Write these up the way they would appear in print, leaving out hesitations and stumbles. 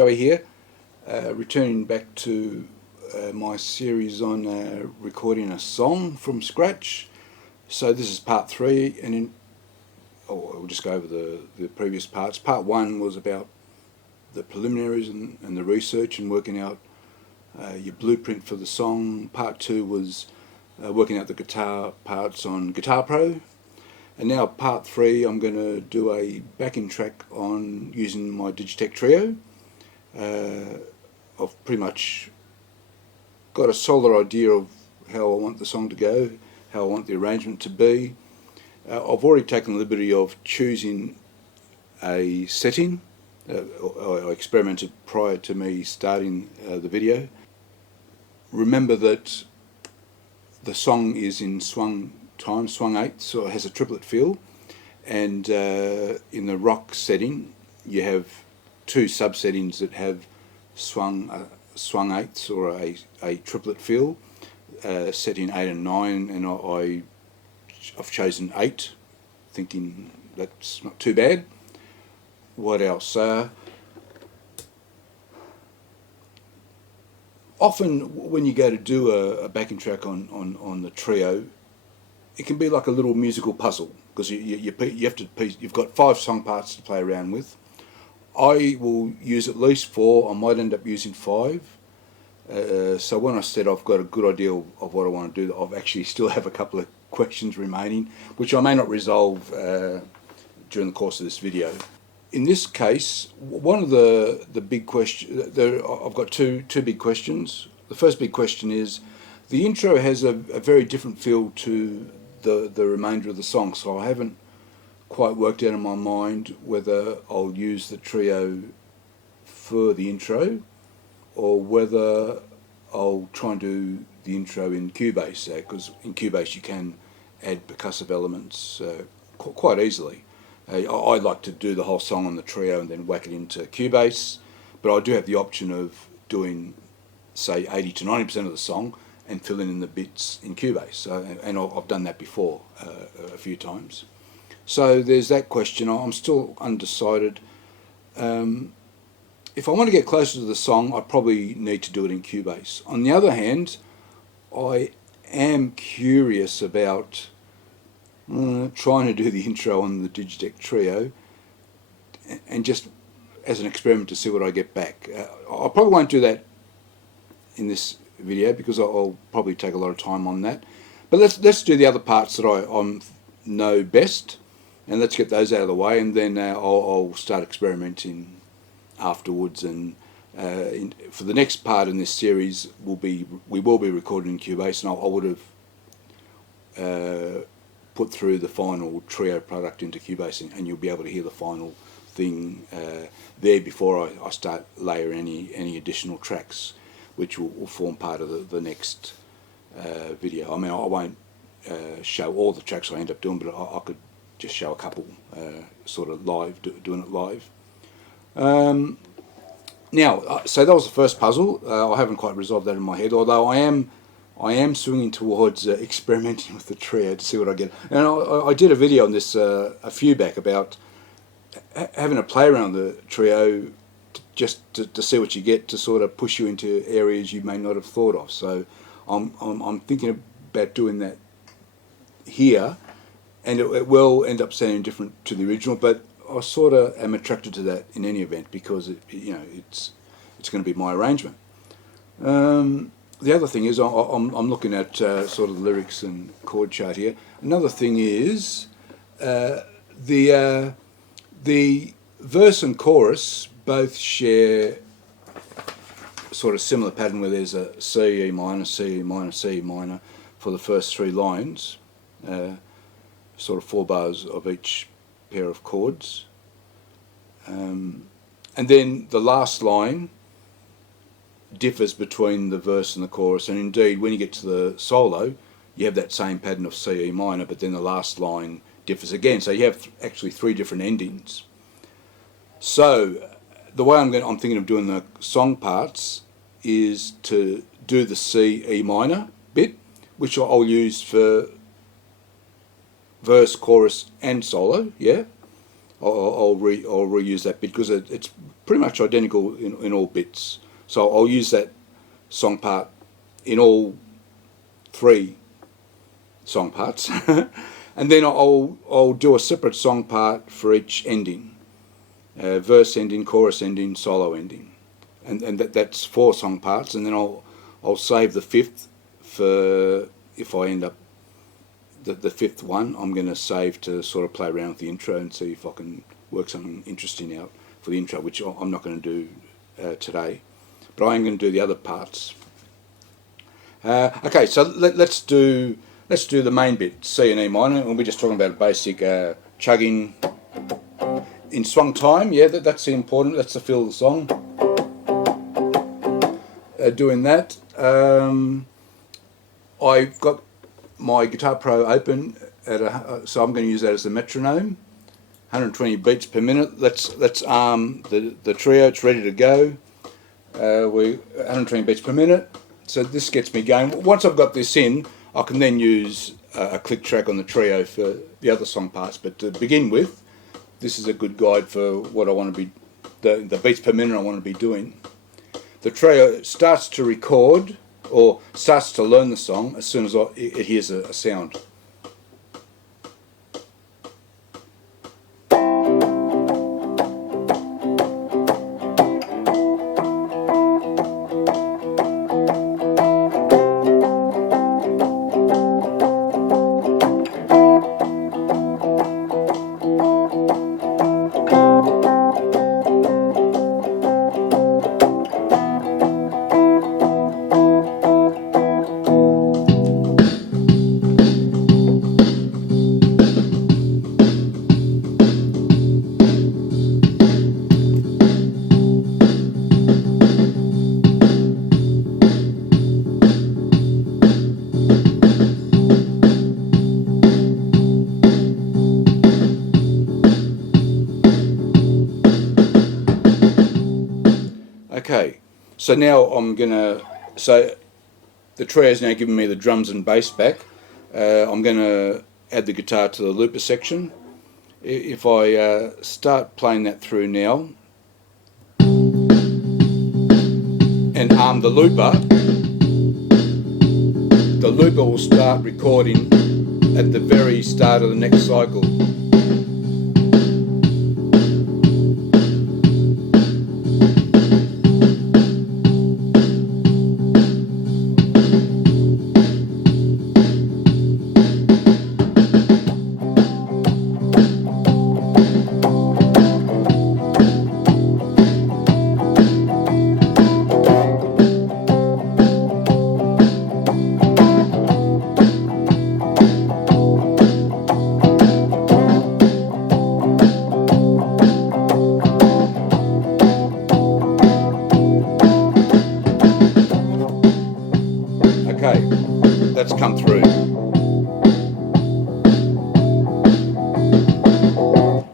Joey here, returning back to my series on recording a song from scratch. So this is part 3, and we'll just go over the previous parts. Part 1 was about the preliminaries and the research and working out your blueprint for the song. Part 2 was working out the guitar parts on GuitarPro. And now part 3, I'm going to do a backing track on using my Digitech Trio. I've pretty much got a solid idea of how I want the song to go, how I want the arrangement to be. I've already taken the liberty of choosing a setting. I experimented prior to me starting the video. Remember that the song is in swung time, swung 8, so it has a triplet feel, and in the rock setting you have 2 subsettings that have swung 8ths or a triplet feel, setting 8 and 9, and I've chosen 8, thinking that's not too bad. What else? Often when you go to do a backing track on the Trio, it can be like a little musical puzzle, because you've got 5 song parts to play around with. I will use at least 4. I might end up using 5. So when I said I've got a good idea of what I want to do, I've actually still have a couple of questions remaining, which I may not resolve during the course of this video. In this case, one of the big questions, I've got two big questions. The first big question is, the intro has a very different feel to the remainder of the song, so I haven't quite worked out in my mind whether I'll use the Trio for the intro or whether I'll try and do the intro in Cubase, because in Cubase you can add percussive elements quite easily. I like to do the whole song on the Trio and then whack it into Cubase, but I do have the option of doing, say, 80 to 90% of the song and filling in the bits in Cubase, and I've done that before a few times. So there's that question. I'm still undecided. If I want to get closer to the song, I probably need to do it in Cubase. On the other hand, I am curious about trying to do the intro on the Digitech Trio, and just as an experiment to see what I get back. I probably won't do that in this video because I'll probably take a lot of time on that. But let's do the other parts that I know best, and let's get those out of the way, and then I'll start experimenting afterwards. And for the next part in this series, we will be recording in Cubase, and I would have put through the final Trio product into Cubase, and you'll be able to hear the final thing there before I start layering any additional tracks, which will form part of the next video. I mean, I won't show all the tracks I end up doing, but I could just show a couple sort of live, doing it live. Now, so that was the first puzzle. I haven't quite resolved that in my head, although I am swinging towards experimenting with the Trio to see what I get. And I did a video on this a few back about having a play around the Trio just to see what you get, to sort of push you into areas you may not have thought of. So I'm thinking about doing that here, and it will end up sounding different to the original, but I sort of am attracted to that in any event, because it's going to be my arrangement. The other thing is I'm looking at sort of the lyrics and chord chart here. Another thing is the verse and chorus both share sort of similar pattern, where there's a C, E minor, C, E minor, C, E minor for the first 3 lines, sort of 4 bars of each pair of chords, and then the last line differs between the verse and the chorus, and indeed when you get to the solo you have that same pattern of C, E minor, but then the last line differs again, so you have actually 3 different endings. So the way I'm thinking of doing the song parts is to do the C, E minor bit, which I'll use for verse, chorus and solo, yeah, I'll reuse that bit because it's pretty much identical in all bits. So I'll use that song part in all 3 song parts, and then I'll do a separate song part for each ending, verse ending, chorus ending, solo ending, and that's 4 song parts, and then I'll save the 5th for if I end up the 5th one. I'm going to save to sort of play around with the intro and see if I can work something interesting out for the intro, which I'm not going to do today, but I am going to do the other parts. Okay, so let's do the main bit, C and E minor, and we're just talking about a basic chugging in swung time. Yeah, that's the important. That's the feel of the song. Doing that, I've got my GuitarPro open so I'm going to use that as the metronome. 120 beats per minute. Let's arm the trio. It's ready to go. We 120 beats per minute. So this gets me going. Once I've got this in, I can then use a click track on the trio for the other song parts. But to begin with, this is a good guide for what I want to be, the beats per minute I want to be doing. The trio starts to record or starts to learn the song as soon as it hears a sound. Okay, so now so the trio is now giving me the drums and bass back. I'm going to add the guitar to the looper section. If I start playing that through now and arm the looper will start recording at the very start of the next cycle. Okay, that's come through.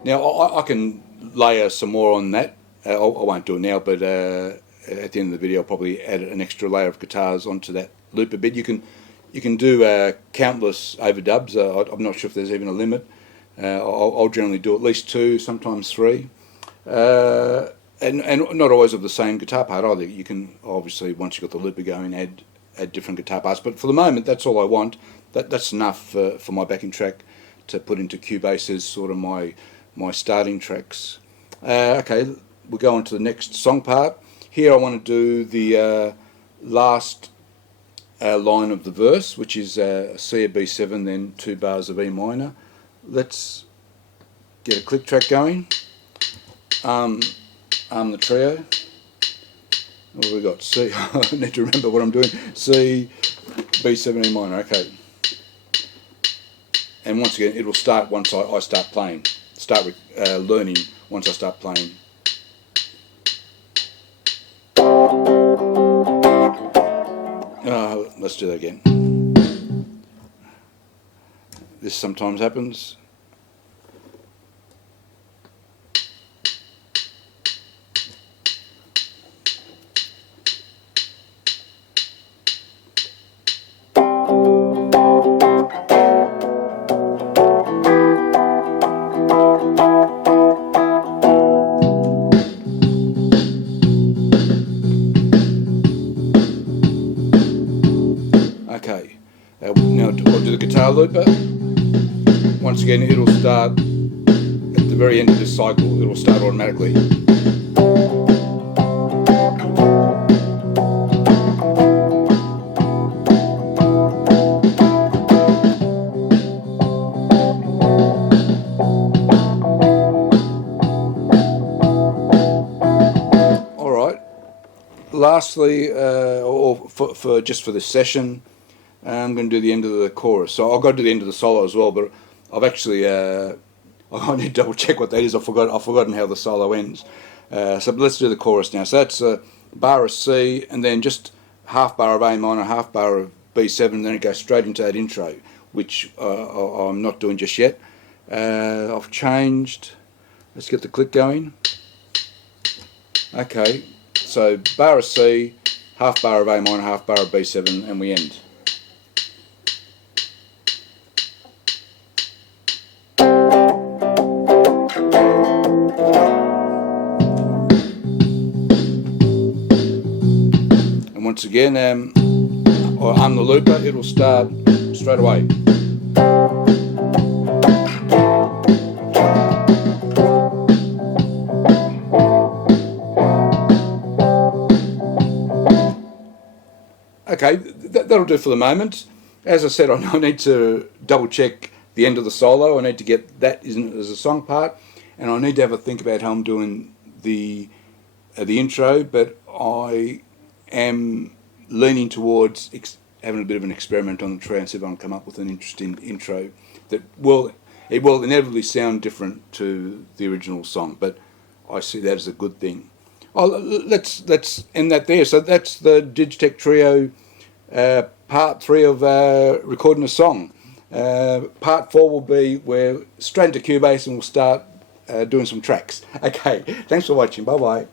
Now I can layer some more on that. I won't do it now, but at the end of the video I'll probably add an extra layer of guitars onto that looper bit. You can do countless overdubs. I'm not sure if there's even a limit. I'll generally do at least 2, sometimes 3. And not always of the same guitar part either. You can obviously, once you've got the looper going, add different guitar parts, but for the moment that's all I want. That's enough for my backing track to put into Cubase as sort of my starting tracks. Okay, we'll go on to the next song part. Here I want to do the last line of the verse, which is a C, a B7, then 2 bars of E minor. Let's get a click track going. Arm the trio. What have we got? C. I need to remember what I'm doing. C, B7, E minor. Okay. And once again, it will start once I start playing. Start learning once I start playing. Let's do that again. This sometimes happens. Now I'll do the guitar looper. Once again, it'll start at the very end of this cycle. It'll start automatically. Lastly, or for just for this session, I'm going to do the end of the chorus. So I'll go to the end of the solo as well, but I've actually I need to double check what that is. I've forgotten how the solo ends. So let's do the chorus now. So that's a bar of C, and then just half bar of A minor, half bar of B7, and then it goes straight into that intro, which I'm not doing just yet. I've changed. Let's get the click going. Okay. So bar of C, half bar of A minor, half bar of B7, and we end. And once again, on the looper, it'll start straight away. Okay, that'll do for the moment. As I said, I need to double check the end of the solo. I need to get that as a song part, and I need to have a think about how I'm doing the intro. But I am leaning towards having a bit of an experiment on the trio and see if I can come up with an interesting intro that will inevitably sound different to the original song. But I see that as a good thing. Oh, let's end that there. So that's the Digitech Trio part 3 of recording a song. Part 4 will be we're straight into Cubase and we'll start doing some tracks. Okay, thanks for watching. Bye bye.